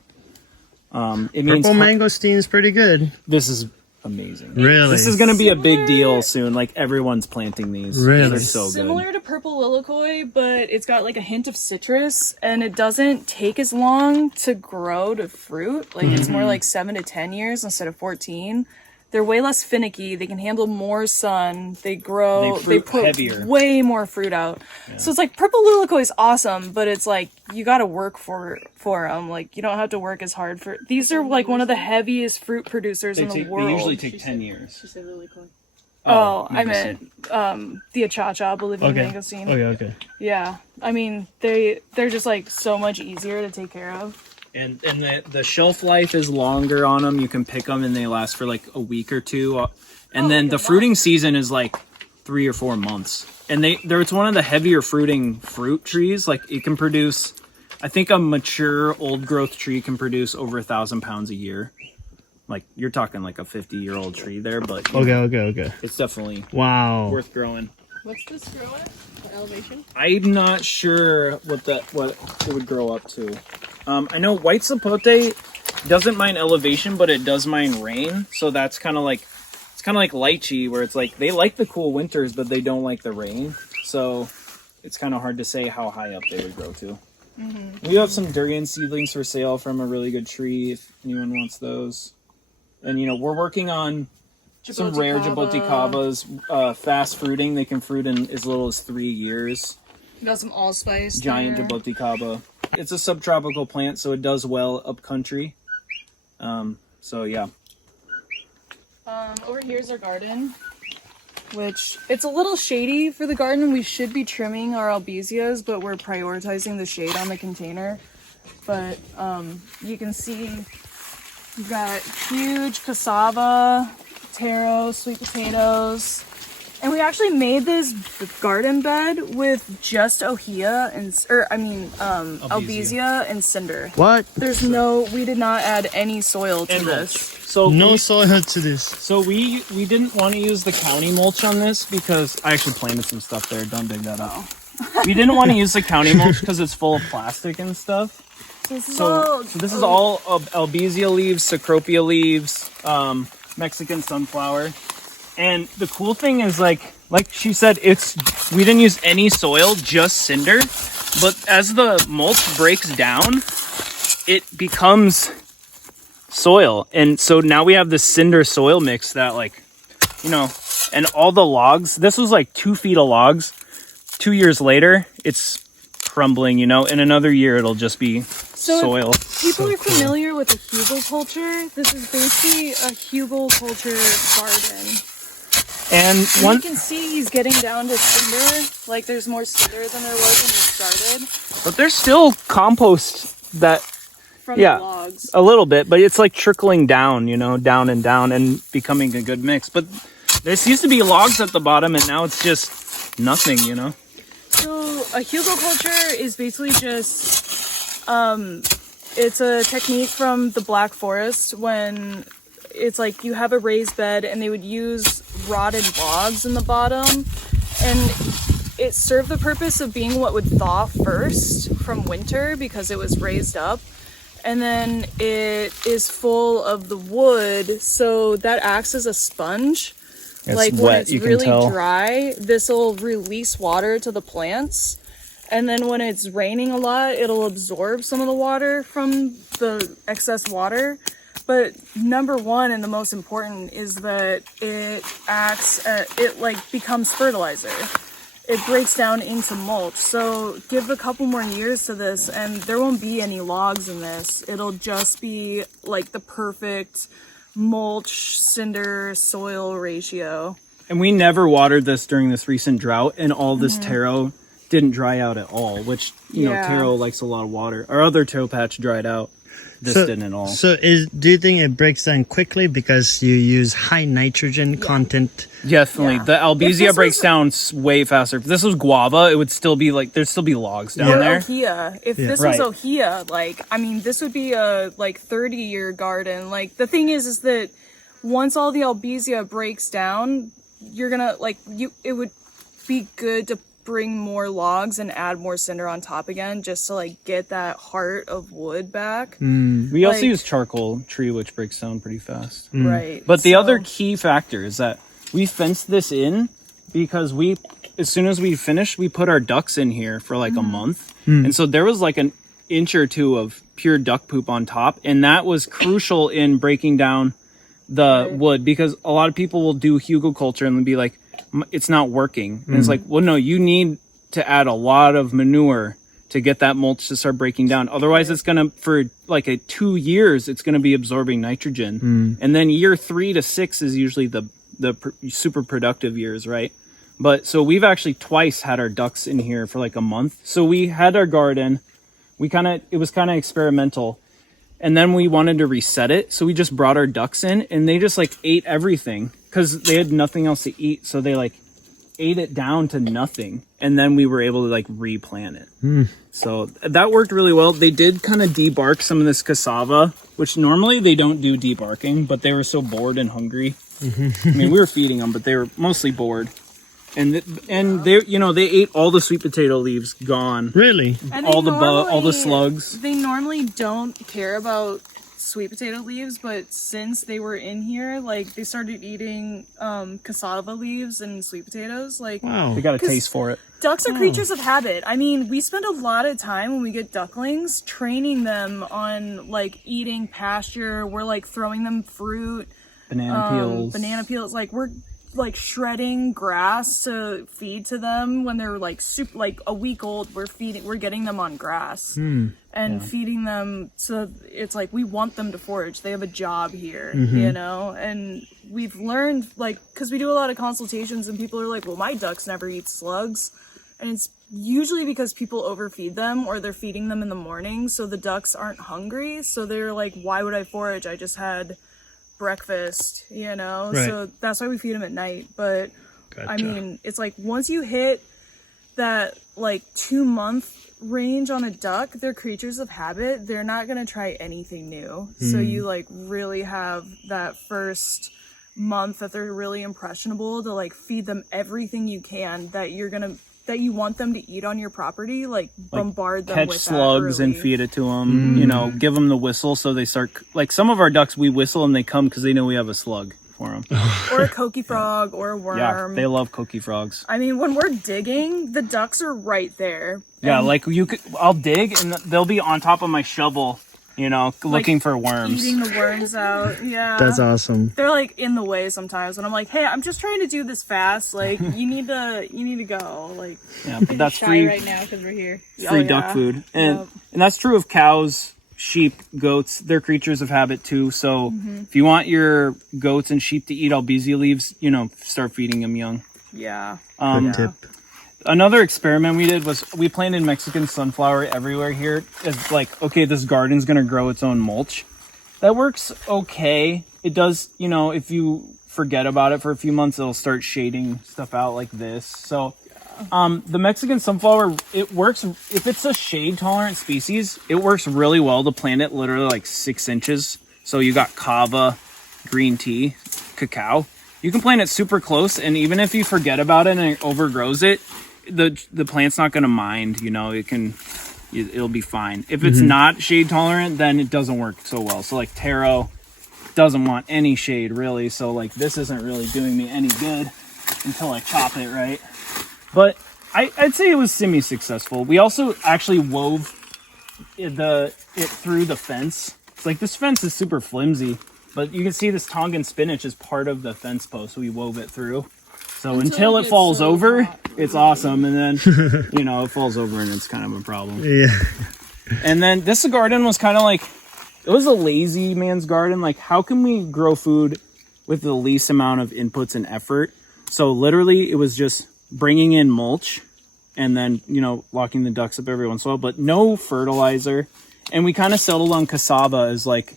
It means purple mangosteen is pretty good. This is amazing. Really? This is going to be a big deal soon. Like everyone's planting these. Really? They're so good. Similar to purple Liliko'i, but it's got like a hint of citrus, and it doesn't take as long to grow to fruit. Like it's more like 7 to 10 years instead of 14. They're way less finicky. They can handle more sun. They grow. They put heavier. way more fruit out. Yeah. So it's like purple Liliko'i is awesome, but it's like you got to work for them. Like you don't have to work as hard for. These are like one of the heaviest fruit producers in the world. They usually take 10 years. She said Liliko'i. Oh, I meant the Achacha, Bolivian Okay. mangosteen. Okay. Yeah, I mean they're just like so much easier to take care of. And the shelf life is longer on them. You can pick them and they last for like a week or two. And then the fruiting season is like 3 or 4 months. And it's one of the heavier fruiting fruit trees. Like it can produce, I think a mature old growth tree can produce over 1,000 pounds a year. Like you're talking like a 50-year-old tree there, but Okay. it's definitely Wow. worth growing. What's this grow at? The elevation? I'm not sure what it would grow up to. I know white sapote doesn't mind elevation, but it does mind rain. So that's kind of like lychee, where it's like they like the cool winters, but they don't like the rain. So it's kind of hard to say how high up they would grow to. Mm-hmm. We have some durian seedlings for sale from a really good tree if anyone wants those. And we're working on some rare jaboticabas, fast fruiting. They can fruit in as little as 3 years. Got some allspice. Giant there. jaboticaba. It's a subtropical plant, so it does well up country. So yeah. Over here's our garden, which it's a little shady for the garden. We should be trimming our albesias, but we're prioritizing the shade on the container. But you can see we've got huge cassava, taro, sweet potatoes. And we actually made this garden bed with just ohia Albesia and cinder. What? We did not add any soil to And this. So No soil to this. So we didn't want to use the county mulch on this because I actually planted some stuff there. Don't dig that up. We didn't want to use the county mulch because it's full of plastic and stuff. So this is all of Albesia leaves, Cecropia leaves, Mexican sunflower. And the cool thing is like she said, we didn't use any soil, just cinder. But as the mulch breaks down, it becomes soil. And so now we have this cinder soil mix that and all the logs, this was like 2 feet of logs. 2 years later, it's crumbling, in another year, it'll just be soil. People are familiar with a Hugelculture. This is basically a Hugelculture garden. And you can see he's getting down to cinder. Like there's more cinder than there was when we started. But there's still compost that from the logs. A little bit, but it's like trickling down, down and down and becoming a good mix. But there used to be logs at the bottom and now it's just nothing, So a Hugelculture is basically just, it's a technique from the Black Forest when it's like you have a raised bed and they would use rotted logs in the bottom, and it served the purpose of being what would thaw first from winter because it was raised up, and then it is full of the wood, so that acts as a sponge. It's like wet, when it's you can really tell. dry, this will release water to the plants, and then when it's raining a lot, it'll absorb some of the water from the excess water. But number one and the most important is that it becomes fertilizer. It breaks down into mulch. So give a couple more years to this and there won't be any logs in this. It'll just be like the perfect mulch, cinder, soil ratio. And we never watered this during this recent drought, and all this taro didn't dry out at all, which, taro likes a lot of water. Our other taro patch dried out. This didn't at all. So do you think it breaks down quickly because you use high nitrogen content? Definitely. Yeah. The Albesia breaks down way faster. If this was guava, it would still be there'd still be logs down there. Ohia. If this was ohia, this would be a 30-year garden. Like the thing is that once all the Albesia breaks down, you're gonna it would be good to bring more logs and add more cinder on top again just to get that heart of wood back. We also use charcoal tree, which breaks down pretty fast. Right. But the other key factor is that we fenced this in because as soon as we finished, we put our ducks in here for a month. And so there was an inch or two of pure duck poop on top. And that was crucial in breaking down the wood, because a lot of people will do Hugelculture and be like, it's not working. And it's like, well, no, you need to add a lot of manure to get that mulch to start breaking down. Otherwise, it's going to, for 2 years, it's going to be absorbing nitrogen. And then year 3 to 6 is usually the super productive years, right? But so we've actually twice had our ducks in here for like a month. So we had our garden. It was kind of experimental. And then we wanted to reset it. So we just brought our ducks in and they just like ate everything because they had nothing else to eat. So they like ate it down to nothing. And then we were able to like replant it. So that worked really well. They did kind of debark some of this cassava, which normally they don't do debarking, but they were so bored and hungry. I mean, we were feeding them, but they were mostly bored. And they, you know, they ate all the sweet potato leaves, gone. Really? All the slugs. They normally don't care about sweet potato leaves, but since they were in here, like they started eating cassava leaves and sweet potatoes. Like, wow, they got a taste for it. Ducks are creatures of habit. I mean, we spend a lot of time when we get ducklings training them on like eating pasture. We're like throwing them fruit, banana peels. Like we're like shredding grass to feed to them when they're like like a week old. We're getting them on grass and feeding them. So it's like we want them to forage. They have a job here, you know. And we've learned, like, because we do a lot of consultations and people are like, well, my ducks never eat slugs, and it's usually because people overfeed them or they're feeding them in the morning, so the ducks aren't hungry. So they're like, why would I forage? I just had breakfast, you know. Right. So that's why we feed them at night. But Gotcha. I mean, it's like once you hit that like 2-month range on a duck, they're creatures of habit. They're not gonna try anything new. So you like really have that first month that they're really impressionable to like feed them everything you can that you want them to eat on your property, like bombard them catch with slugs that and feed it to them, you know, give them the whistle so they start, like some of our ducks, we whistle and they come because they know we have a slug for them. Or a coqui frog or a worm. Yeah, they love coqui frogs. I mean, when we're digging, the ducks are right there. Yeah, like I'll dig and they'll be on top of my shovel, you know, looking for worms. Eating the worms out. Yeah. That's awesome. They're like in the way sometimes when I'm like, hey, I'm just trying to do this fast. Like, you need to go. Like, yeah, but that's shy free right now because we're here. free duck food. And that's true of cows, sheep, goats. They're creatures of habit too. So if you want your goats and sheep to eat Albesia leaves, you know, start feeding them young. Yeah. Good tip. Another experiment we did was we planted Mexican sunflower everywhere here. It's like, okay, this garden's going to grow its own mulch. That works okay. It does, you know, if you forget about it for a few months, it'll start shading stuff out like this. So the Mexican sunflower, it works. If it's a shade tolerant species, it works really well to plant it literally like 6 inches. So you got kava, green tea, cacao. You can plant it super close, and even if you forget about it and it overgrows it, the plant's not going to mind, you know. It'll be fine. If it's not shade tolerant, then it doesn't work so well. So like taro doesn't want any shade really, so like this isn't really doing me any good until I chop it right. But I'd say it was semi-successful. We also actually wove it through the fence. It's like this fence is super flimsy, but you can see this Tongan spinach is part of the fence post, so we wove it through. So until it falls over, it's awesome. And then, you know, it falls over and it's kind of a problem. Yeah. And then this garden was kind of like, it was a lazy man's garden. Like, how can we grow food with the least amount of inputs and effort? So literally it was just bringing in mulch and then, you know, locking the ducks up every once in a while, but no fertilizer. And we kind of settled on cassava as like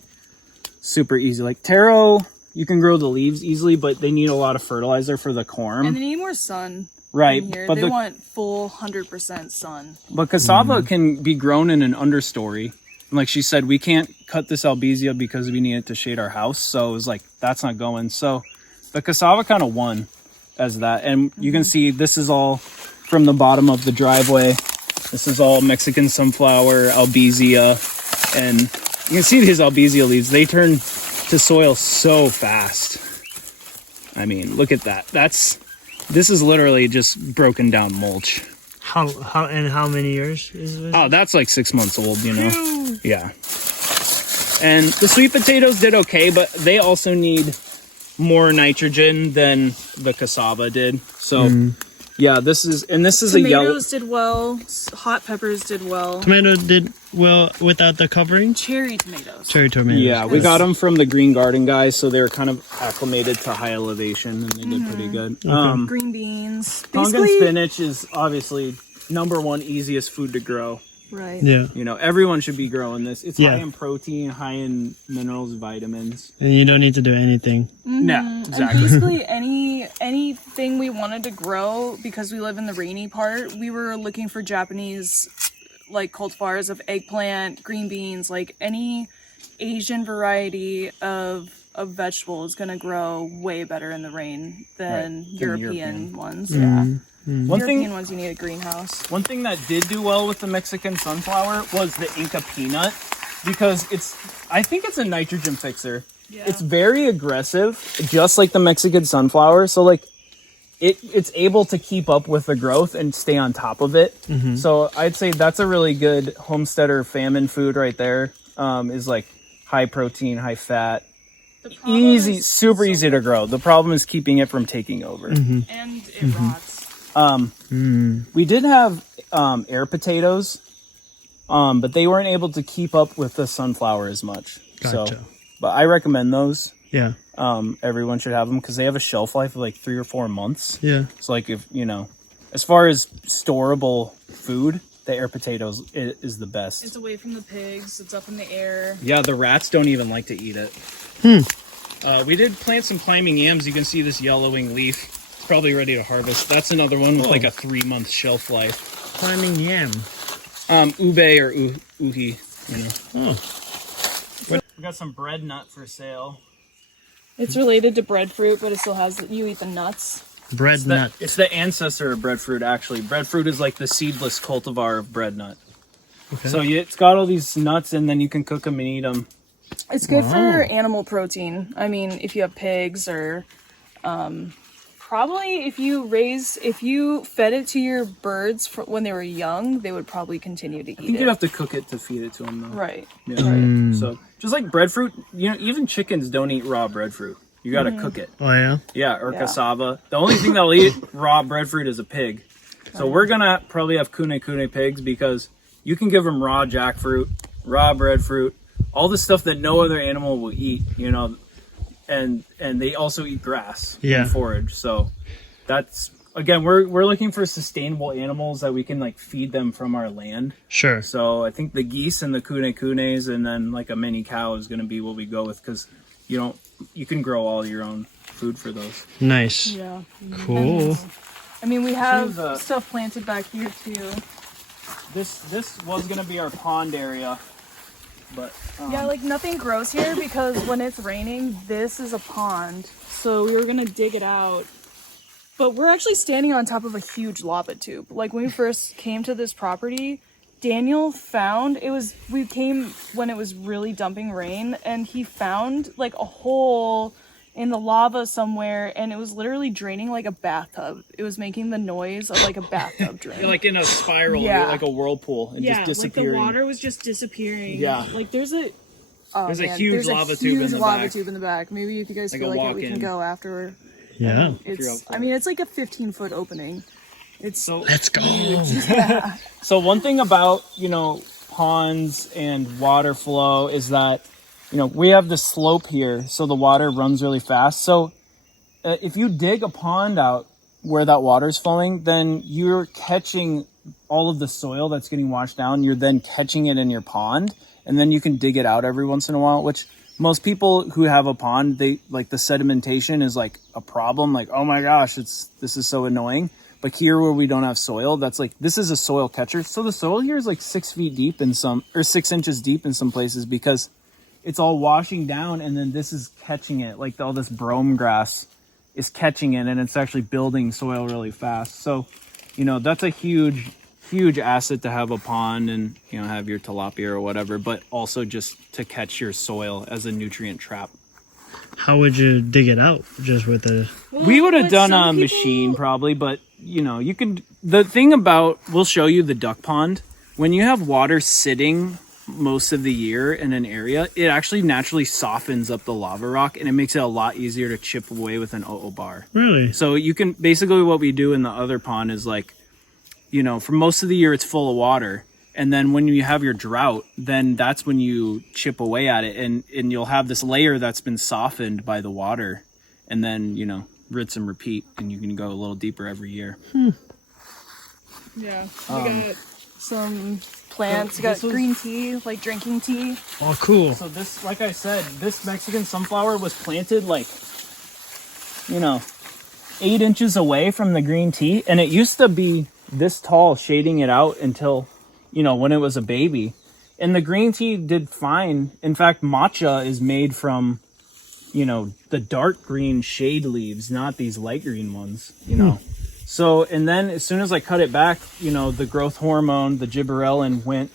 super easy. Like taro, you can grow the leaves easily, but they need a lot of fertilizer for the corm. And they need more sun. Right. But they want full 100% sun. But cassava can be grown in an understory. And like she said, we can't cut this Albesia because we need it to shade our house. So it was like, that's not going. So the cassava kind of won as that. And you can see this is all from the bottom of the driveway. This is all Mexican sunflower, Albesia. And you can see these Albesia leaves. They turn to soil so fast. I mean, look at that. This is literally just broken down mulch. How many years is this? Oh, that's like 6 months old, you know. Yeah. And the sweet potatoes did okay, but they also need more nitrogen than the cassava did. So Yeah, this is a yellow. Tomatoes did well. Hot peppers did well. Tomato did well without the covering. Cherry tomatoes. Cherry tomatoes. Yeah, we got them from the Green Garden guys, so they were kind of acclimated to high elevation, and they did pretty good. Green beans. Tongan spinach is obviously #1 easiest food to grow. Right. Yeah. You know, everyone should be growing this. It's Yeah. high in protein, high in minerals, vitamins. And you don't need to do anything. Yeah, And exactly. basically anything we wanted to grow, because we live in the rainy part, we were looking for Japanese like cultivars of eggplant, green beans, like any Asian variety of vegetable is gonna grow way better in the rain than European ones. Yeah. European ones you need a greenhouse. One thing that did do well with the Mexican sunflower was the Inca peanut, because I think it's a nitrogen fixer. Yeah. It's very aggressive, just like the Mexican sunflower. So like it's able to keep up with the growth and stay on top of it. So I'd say that's a really good homesteader famine food right there. Is like high protein, high fat, easy, super easy to grow. The problem is keeping it from taking over. And it rots. We did have air potatoes, but they weren't able to keep up with the sunflower as much. Gotcha. So, but I recommend those. Yeah. Everyone should have them because they have a shelf life of like 3 or 4 months. Yeah. So like if as far as storable food, the air potatoes is the best. It's away from the pigs. It's up in the air. Yeah, the rats don't even like to eat it. We did plant some climbing yams. You can see this yellowing leaf. It's probably ready to harvest. That's another one with like a 3-month shelf life. Climbing yam. Ube or uhi, We got some bread nut for sale. It's related to breadfruit, but it still has, you eat the nuts. Bread nut. It's the ancestor of breadfruit, actually. Breadfruit is like the seedless cultivar of bread nut. Okay. So it's got all these nuts, and then you can cook them and eat them. It's good for animal protein. I mean, if you have pigs or probably if you fed it to your birds when they were young, they would probably continue to eat I think it. you'd have to cook it to feed it to them, though. Right. Yeah. So just like breadfruit, even chickens don't eat raw breadfruit. You got to cook it. Oh yeah. Yeah, or Yeah. cassava. The only thing that'll eat raw breadfruit is a pig. So we're gonna probably have kune pigs because you can give them raw jackfruit, raw breadfruit, all the stuff that no other animal will eat. And they also eat grass and forage. So that's again, we're looking for sustainable animals that we can like feed them from our land. Sure. So I think the geese and the kunes and then like a mini cow is gonna be what we go with because you can grow all your own food for those. Nice. Yeah. Cool. I mean, we have stuff planted back here too. This was gonna be our pond area, but Yeah, like nothing grows here because when it's raining, this is a pond. So we were gonna dig it out. But we're actually standing on top of a huge lava tube. Like when we first came to this property, Daniel found we came when it was really dumping rain, and he found like a hole in the lava somewhere, and it was literally draining like a bathtub. It was making the noise of like a bathtub drain. like in a spiral, Yeah. like a whirlpool, and just like disappearing. the water was just disappearing. Yeah. Like there's a huge lava tube in the back. tube in the back. Maybe if you guys Like feel a like it, we can walk-in. go after. Yeah. It's like a 15-foot opening. Let's go. So one thing about, ponds and water flow is that, we have the slope here, so the water runs really fast. So if you dig a pond out where that water's flowing, then you're catching all of the soil that's getting washed down. You're then catching it in your pond, and then you can dig it out every once in a while, which most people who have a pond, they like the sedimentation is like a problem. Like, oh my gosh, this is so annoying. But here where we don't have soil, this is a soil catcher. So the soil here is like 6 feet deep or 6 inches deep in some places because it's all washing down, and then this is catching it. Like all this brome grass is catching it, and it's actually building soil really fast. So, that's a huge asset to have a pond and, have your tilapia or whatever, but also just to catch your soil as a nutrient trap. How would you dig it out? Just with a... We would have done a machine probably, but you could, the thing about, we'll show you the duck pond. When you have water sitting most of the year in an area, it actually naturally softens up the lava rock, and it makes it a lot easier to chip away with an o'o bar. Really? So you can basically, what we do in the other pond is like, you know, for most of the year it's full of water, and then when you have your drought, then that's when you chip away at it, and you'll have this layer that's been softened by the water, and then, you know, rinse and repeat, and you can go a little deeper every year. Yeah, we got some plants. We got green tea, like drinking tea. Oh, cool. So this, like I said, this Mexican sunflower was planted like, you know, 8 inches away from the green tea, and it used to be this tall, shading it out until, you know, when it was a baby. And the green tea did fine. In fact, matcha is made from, you know, the dark green shade leaves, not these light green ones, you know. So, and then as soon as I cut it back, you know, the growth hormone, the gibberellin, went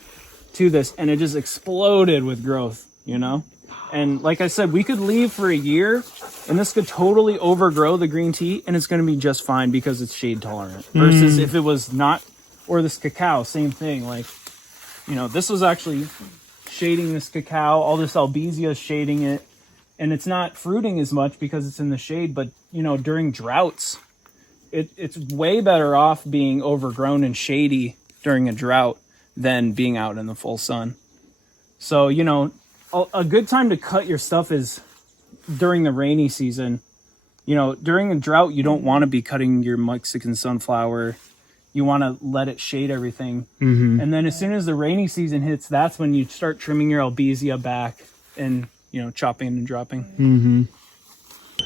to this, and it just exploded with growth, you know. And like I said, we could leave for a year and this could totally overgrow the green tea, and it's going to be just fine because it's shade tolerant. Versus if it was not, or this cacao, same thing. Like, you know, this was actually shading this cacao, all this Albesia is shading it, and it's not fruiting as much because it's in the shade. But, you know, during droughts, it's way better off being overgrown and shady during a drought than being out in the full sun. So, you know, a good time to cut your stuff is during the rainy season. You know, during a drought, you don't want to be cutting your Mexican sunflower. You want to let it shade everything. And then as soon as the rainy season hits, that's when you start trimming your Albesia back and, you know, chopping and dropping.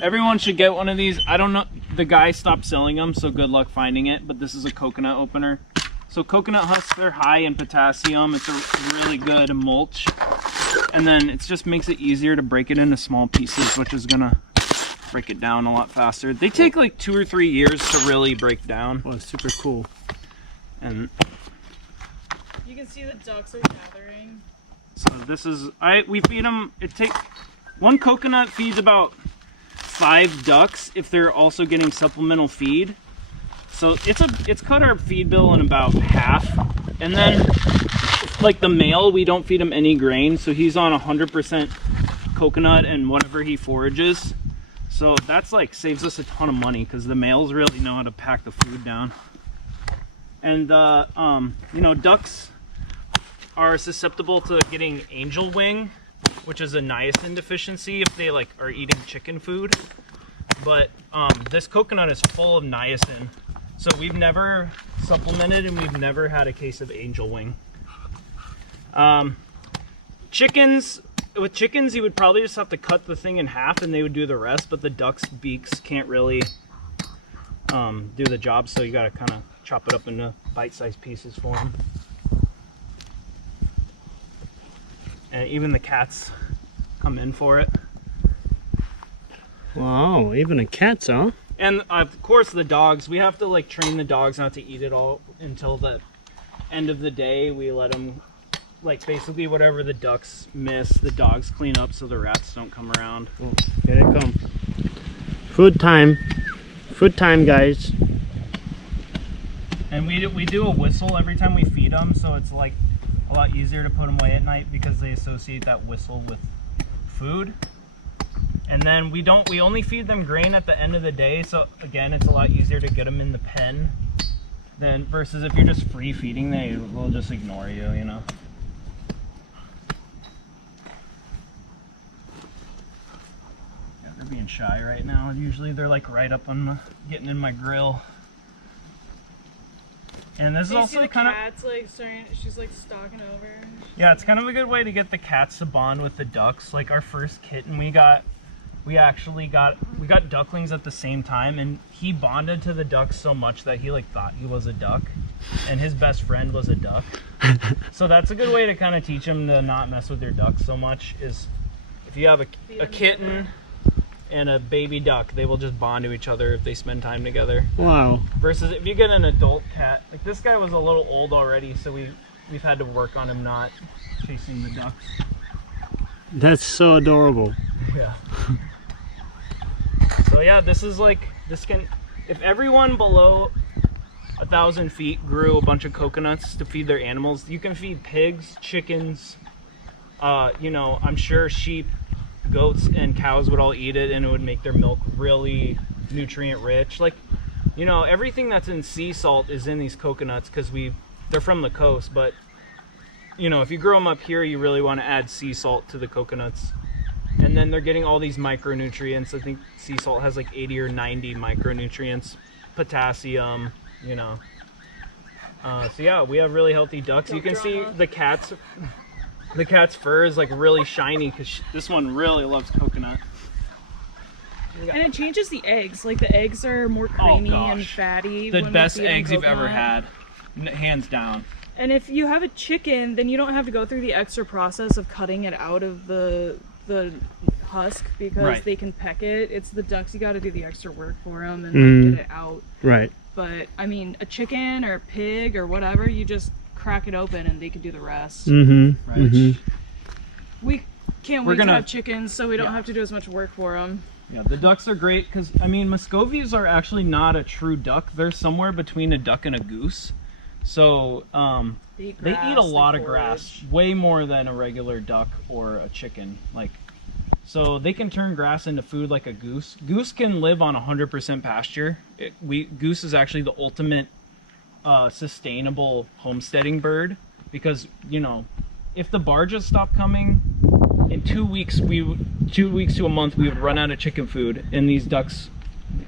Everyone should get one of these. I don't know, the guy stopped selling them, so good luck finding it, but this is a coconut opener. So coconut husks are high in potassium. It's a really good mulch. And then it just makes it easier to break it into small pieces, which is gonna break it down a lot faster. They take like 2 or 3 years to really break down. Oh, super cool. And You can see the ducks are gathering. so this is, we feed them, one coconut feeds about 5 ducks if they're also getting supplemental feed. So it's cut our feed bill in about half. And then like the male, we don't feed him any grain, so he's on 100% coconut and whatever he forages. So that's like saves us a ton of money because the males really know how to pack the food down. And you know, ducks are susceptible to getting angel wing, which is a niacin deficiency if they like are eating chicken food. But this coconut is full of niacin, so we've never supplemented and we've never had a case of angel wing. Chickens, with chickens you would probably just have to cut the thing in half and they would do the rest, but the duck's beaks can't really do the job, so you got to kind of chop it up into bite-sized pieces for them. And even the cats come in for it. Wow, even a cat's, huh? And of course the dogs, we have to like train the dogs not to eat it all until the end of the day. We let them, like basically whatever the ducks miss, the dogs clean up so the rats don't come around. Oh, here they come. Food time. Food time, guys. And we do a whistle every time we feed them, so it's like a lot easier to put them away at night because they associate that whistle with food. And then we only feed them grain at the end of the day, so again it's a lot easier to get them in the pen than versus if you're just free feeding, they will just ignore you, you know. Yeah, they're being shy right now. Usually they're like right up on getting in my grill. And this is also kind of, cat's like starting, she's like stalking over. yeah, it's kind of a good way to get the cats to bond with the ducks. Like our first kitten we got ducklings at the same time, and he bonded to the ducks so much that he like thought he was a duck and his best friend was a duck. So that's a good way to kind of teach him to not mess with your ducks so much, is if you have a kitten and a baby duck, they will just bond to each other if they spend time together. Wow. Versus if you get an adult cat, like this guy was a little old already, so we've had to work on him not chasing the ducks. That's so adorable. Yeah. So yeah, this can, if everyone below 1,000 feet grew a bunch of coconuts to feed their animals, you can feed pigs, chickens, You know, I'm sure sheep, goats, and cows would all eat it, and it would make their milk really nutrient rich. Like, you know, everything that's in sea salt is in these coconuts because they're from the coast. But you know, if you grow them up here, you really want to add sea salt to the coconuts. And then they're getting all these micronutrients. I think sea salt has like 80 or 90 micronutrients, potassium, you know. So yeah, we have really healthy ducks. You can see the cat's fur is like really shiny because this one really loves coconut. And it changes the eggs. Like the eggs are more creamy and fatty. The when we best feed them eggs you've ever coconut. had, hands down. And if you have a chicken, then you don't have to go through the extra process of cutting it out of the husk because they can peck it. It's the ducks, you got to do the extra work for them and like, get it out. Right. But I mean, a chicken or a pig or whatever, you just crack it open and they can do the rest. Right. We can't wait to have chickens, so we don't have to do as much work for them. Yeah, the ducks are great because, I mean, Muscovies are actually not a true duck. They're somewhere between a duck and a goose. So they eat a lot of grass, way more than a regular duck or a chicken. Like, so they can turn grass into food like a goose. Goose can live on 100% pasture. Goose is actually the ultimate sustainable homesteading bird because, you know, if the barges stop coming, in 2 weeks, 2 weeks to a month, we would run out of chicken food. And these ducks,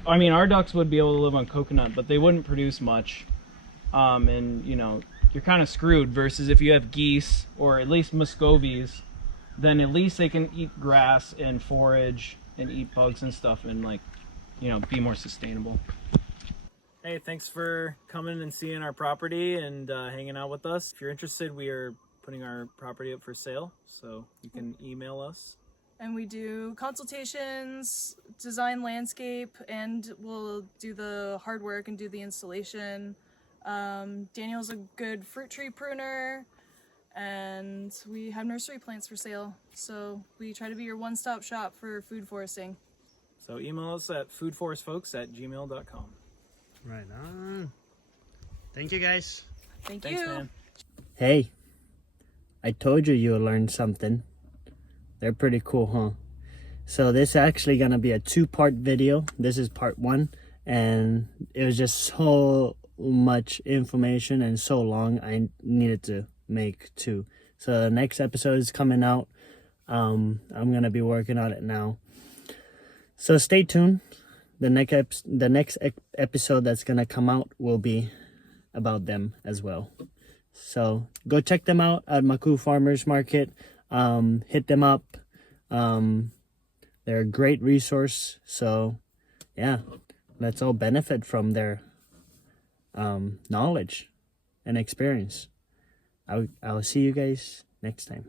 I mean, our ducks would be able to live on coconut, but they wouldn't produce much. And you know, you're kind of screwed versus if you have geese or at least Muscovies, then at least they can eat grass and forage and eat bugs and stuff and, like, you know, be more sustainable. Hey, thanks for coming and seeing our property and hanging out with us. If you're interested, we are putting our property up for sale, so you can email us. And we do consultations, design landscape, and we'll do the hard work and do the installation. Daniel's a good fruit tree pruner, and we have nursery plants for sale. So we try to be your one-stop shop for food foresting. So email us at foodforestfolks@gmail.com. Right on. Thank you, guys. Thanks, you. Man. Hey, I told you learned something. They're pretty cool, huh? So this is actually gonna be a 2-part video. This is part 1, and it was just so much information and so long I needed to make 2. So the next episode is coming out. I'm gonna be working on it now, so stay tuned. The next episode that's gonna come out will be about them as well. So go check them out at Makuu Farmers Market. Hit them up. They're a great resource. So yeah, let's all benefit from their knowledge and experience. I'll see you guys next time.